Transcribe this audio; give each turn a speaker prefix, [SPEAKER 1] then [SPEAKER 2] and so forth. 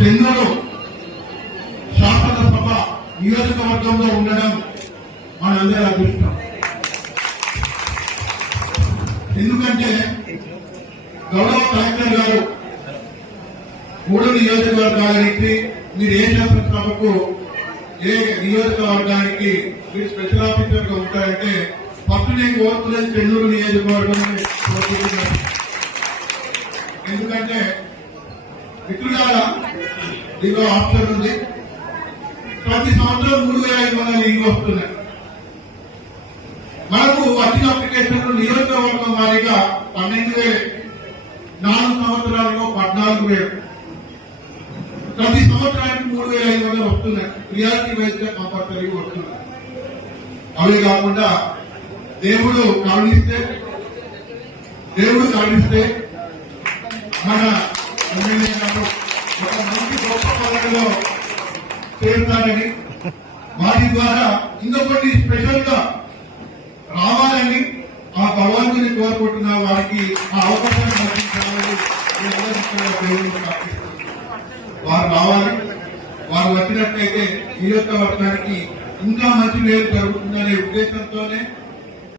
[SPEAKER 1] చంద్రుడు శాసనసభ నియోజకవర్గంలో ఉండడం మనందరి అదృష్టం. ఎందుకంటే గౌరవ కలెక్టర్ గారు మూడు నియోజకవర్గాలకి మీరు ఏ శాసనసభకు ఏ నియోజకవర్గానికి మీరు స్పెషల్ ఆఫీసర్గా ఉంటారంటే ఫస్ట్ నేను కోరుతున్నది చెన్నూరు నియోజకవర్గం ఎందుకంటే మిత్రులారా దీనిలో ఆప్షన్ ఉంది ప్రతి సంవత్సరం మూడు వేల ఐదు వందల ఇల్లు వస్తున్నాయి. మనకు వచ్చిన అప్లికేషన్లు నియోజకవర్గం వారీగా పన్నెండు వేలు నాలుగు సంవత్సరాలలో పద్నాలుగు వేలు. ప్రతి సంవత్సరానికి మూడు వేల ఐదు వందలు వస్తున్నాయి. రియాలిటీ వైజ్గా కంపల్సరీ వస్తున్నాయి. అవి కాకుండా దేవుడు కరుణిస్తే దేవుడు కరుణిస్తే మన ఎమ్మెల్యే ఒక మంచి గొప్ప పదవిలో చేరుతారని వాటి ద్వారా ఇంకొకటి స్పెషల్గా రావాలని ఆ భగవంతుని కోరుకుంటున్న వారికి ఆ అవకాశం కల్పించాలని వారు రావాలి. వారు వచ్చినట్లయితే ఈ యొక్క ఇంకా మంచి మేలు జరుగుతుందనే ఉద్దేశంతోనే